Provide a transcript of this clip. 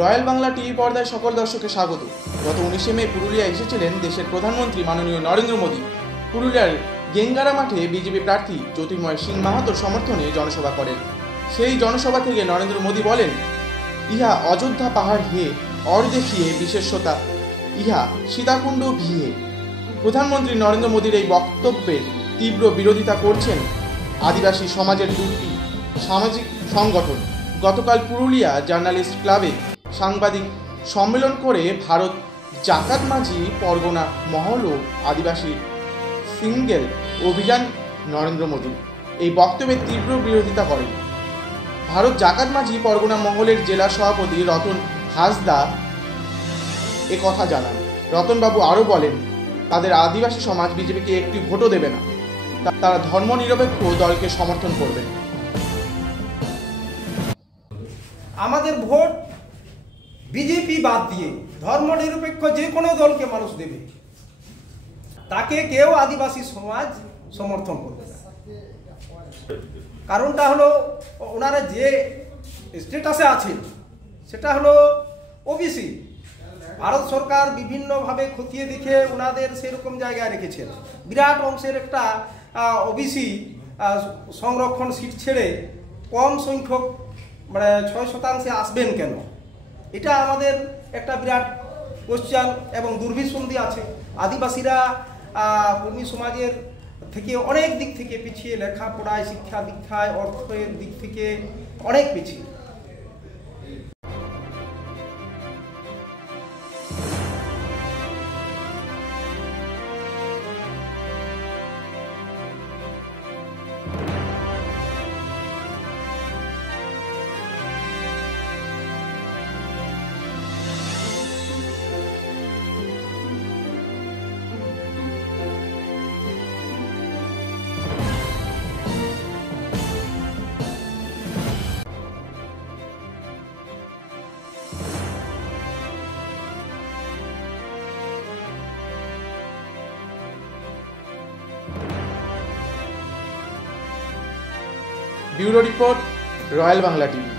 রয়্যাল বাংলা টিভি পর্দায় সকল দর্শককে স্বাগত। গত 19শে মে পুরুলিয়া এসেছিলেন দেশের প্রধানমন্ত্রী মাননীয় নরেন্দ্র মোদী। পুরুলিয়ার গেঙ্গারা মাঠে বিজেপি প্রার্থী জ্যোতির্ময় সিং মাহাতোর সমর্থনে জনসভা করেন। সেই জনসভা থেকে নরেন্দ্র মোদী বলেন, ইহা অযোধ্যা পাহাড় হে অর দেখিয়ে বিশেষতা, ইহা সীতাকুণ্ড ভিহে। প্রধানমন্ত্রী নরেন্দ্র মোদীর এই বক্তব্যের তীব্র বিরোধিতা করছেন আদিবাসী সমাজের দুটি সামাজিক সংগঠন। গতকাল পুরুলিয়া জার্নালিস্ট ক্লাবে সাংবাদিক সম্মেলন করে ভারত জাকাত মাঝি পরগনা মহল ও আদিবাসী সিঙ্গেল অভিযান নরেন্দ্র মোদী এই বক্তব্যের তীব্র বিরোধিতা করেন। ভারত জাকাত মাঝি পরগনা মহলের জেলা সভাপতি রতন হাসদা কথা জানান। রতনবাবু আরও বলেন, তাদের আদিবাসী সমাজ বিজেপিকে একটি ভোটও দেবে না, তারা ধর্মনিরপেক্ষ দলকে সমর্থন করবেন। আমাদের ভোট বিজেপি বাদ দিয়ে ধর্মনিরপেক্ষ যে কোনো দলকে মানুষ দেবে, তাকে কেউ আদিবাসী সমাজ সমর্থন করবে না। কারণটা হলো, ওনারা যে স্ট্যাটাসে আছেন সেটা হলো ওবিসি। ভারত সরকার বিভিন্নভাবে খতিয়ে দেখে ওনাদের সেরকম জায়গায় রেখেছেন। বিরাট অংশের একটা ওবিসি সংরক্ষণ সিট ছেড়ে কম সংখ্যক 6% আসবেন কেন? এটা আমাদের একটা বিরাট কোশ্চেন এবং দুর্বিসন্ধি আছে। আদিবাসীরা কর্মী সমাজের থেকে অনেক দিক থেকে পিছিয়ে, লেখাপড়ায়, শিক্ষা দীক্ষায়, অর্থের দিক থেকে অনেক পিছিয়ে। ব্যুরো রিপোর্ট, রয়্যাল বাংলা টিভি।